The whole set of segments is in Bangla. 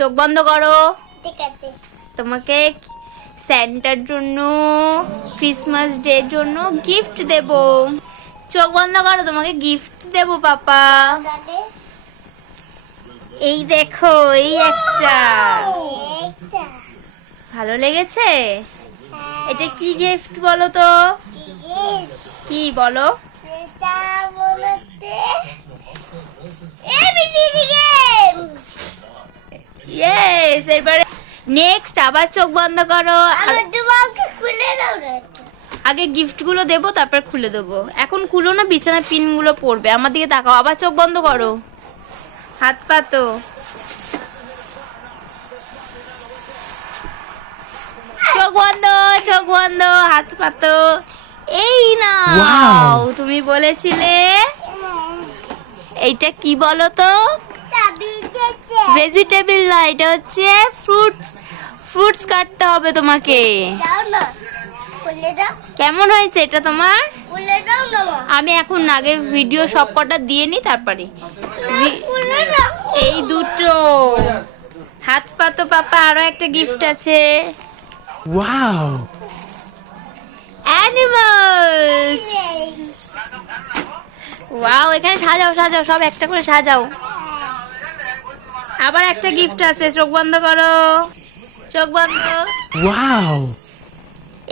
চোখ বন্ধ করো। ঠিক আছে। তোমাকে স্যান্টার জন্য ক্রিসমাস ডের জন্য গিফট দেব। চোখ বন্ধ করো তোমাকে গিফট দেব পাপা। এই দেখো এই একটা। ভালো লেগেছে? এটা কি গিফট বলো তো? কি বলো? এটা বলতে এবিসিডি গেম ইয়েস এরপরে নেক্সট আবার চোখ বন্ধ করো। আগে গিফটগুলো দেবো তারপর খুলে দেবো। এখন খুলো না পিনগুলো পড়বে। আমার দিকে তাকাও আবার চোখ বন্ধ করো। হাত পাতো চোখ বন্ধ চোখ বন্ধ হাত পাতো এই না তুমি বলেছিলে। এইটা কি বলো তো। ভেজিটেবল না এটা হচ্ছে ফ্রুটস ফ্রুটস কাটতে হবে তোমাকে। দাও না খুলে দাও কেমন হয়েছে এটা তোমার। আমি এখন আগে ভিডিও সব কটা দিয়ে নিই তারপরে। না, দাও এই দুটো। হাত পাতো পাপা আরও একটা গিফট আছে। Wow! অ্যানিমালস ওয়াও এখানে সাজাও সাজাও সব একটা করে সাজাও। আবার একটা গিফট আছে চোখ বন্ধ করো। চোখ বন্ধ। Wow!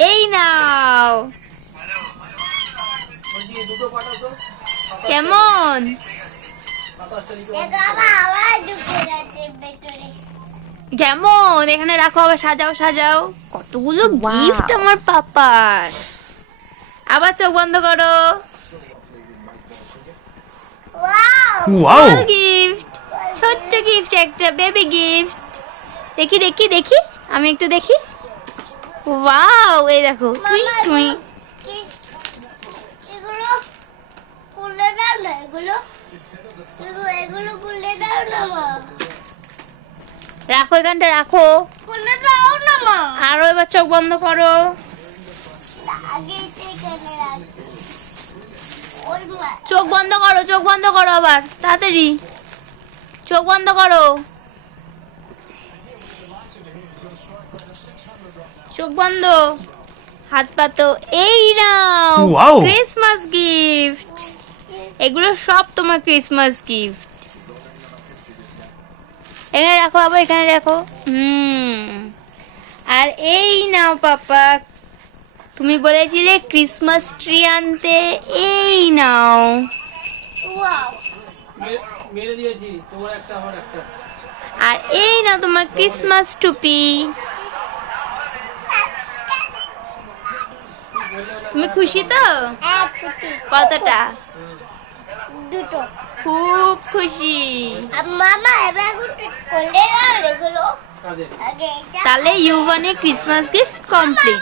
এই নাও। কেমন? কেমন? এখানে রাখো আবার সাজাও সাজাও। কতগুলো গিফট আমার পাপার। আবার চোখ বন্ধ করো। ওয়াও গিফট গিফট একটা বেবি গিফট দেখি দেখি দেখি। আমি একটু দেখি। ওয়াও এই দেখো। টুই মামা টুই এগুলো কি? এগুলো খুলে দাও না এগুলো? এগুলো এগুলো খুলে দাও না মা। রাখো এখানটা রাখো। আরও এবার চোখ বন্ধ করো। চোখ বন্ধ করো চোখ বন্ধ করো আবার। তাড়াতাড়ি। চোখ বন্ধ করো। চোখ বন্ধ। হাত পাতো এই নাও। ক্রিসমাস গিফট এগুলো সব তোমার ক্রিসমাস গিফট এখানে রাখো আবার এখানে রাখো। হুম। আর এই নাও পাপা। তুমি বলেছিলে ক্রিসমাস ট্রি আনতে। এই নাও। মেরে দিয়েছি তোমার একটা আমার একটা। আর এই না তোমার ক্রিসমাস টুপি। তুমি খুশি তো? কতটা? দুটো। খুব খুশি। মামা এবার এগুলো? তাহলে ইউভানের ক্রিসমাস গিফট কমপ্লিট